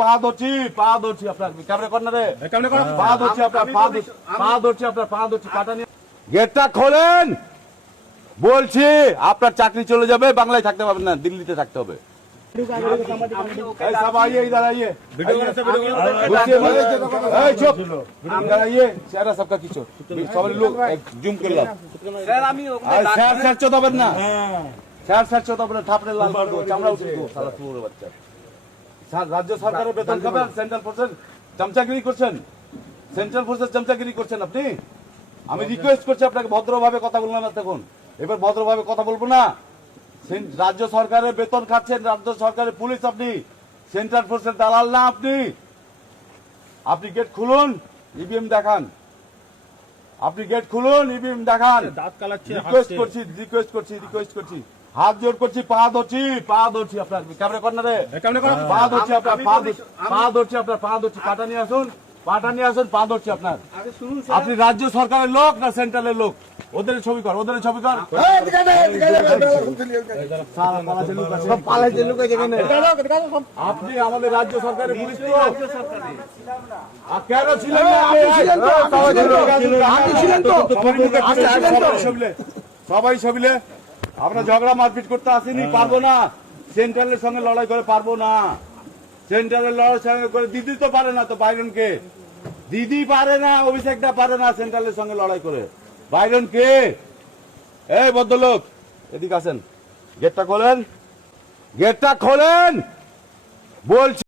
পা ধরছি আপনার ক্যামেরা কর্নারে পা ধরছি আপনার পা ধরছি কাটা নিয়ে গেটটা খোলেন বলছি। আপনার চাকরি চলে যাবে, বাংলায় থাকতে পারবেন না, দিল্লিতে থাকতে হবে। सब आइए, इधर आइए, चेहरा सबका खींचो, सब लोग जूम कर लो। स्যার চোদাবেন না, স্যার চোদাবেন না, ঠাপড়ে লাল করে দেবো, চামড়া উঠে দেবো, সারা চুরের বাচ্চা। রাজ্য সরকারের বেতন খাবেন, সেন্ট্রাল ফোর্সের চামচাগিরি করছেন, সেন্ট্রাল ফোর্সের চামচাগিরি করছেন আপনি। আমি রিকোয়েস্ট করছি আপনাকে, ভদ্রভাবে কথা বললাম এতক্ষণ, এবার ভদ্রভাবে কথা বলবো না। রাজ্য সরকারের বেতন খাচ্ছেন, রাজ্য সরকারের পুলিশ আপনি, সেন্ট্রাল ফোর্সের দালাল না আপনি। আপনি গেট খুলুন, ইভিএম দেখান, আপনি গেট খুলুন, ইভিএম দেখান। রিকোয়েস্ট করছি, হাত জোর করছি, পা ধরছি আপনার ক্যামেরা কর্নারে, পা ধরছি আপনার, পা ধরছি, পাটা নিয়ে আসুন, পা ধরছি আপনার। আপনি রাজ্য সরকারের লোক না সেন্ট্রালের লোক? ওদের ছবি কর। আপনি আমাদের রাজ্য সরকারের পুলিশ তো কেন ছিলেন না? সবাই ছবিলে আমরা ঝগড়া মারপিট করতে আসিনি, পারবো না। সেন্ট্রালের সঙ্গে লড়াই করে পারবো না, সেন্ট্রালের লড়াই সঙ্গে করে দিদি তো পারে না, তো বাইরনকে দিদি পারে না, অভিষেকটা পারে না সেন্ট্রালের সঙ্গে লড়াই করে। বাইরন কে? এই ভদ্রলোক এদিকে আসেন, গেটটা খোলেন বলছি।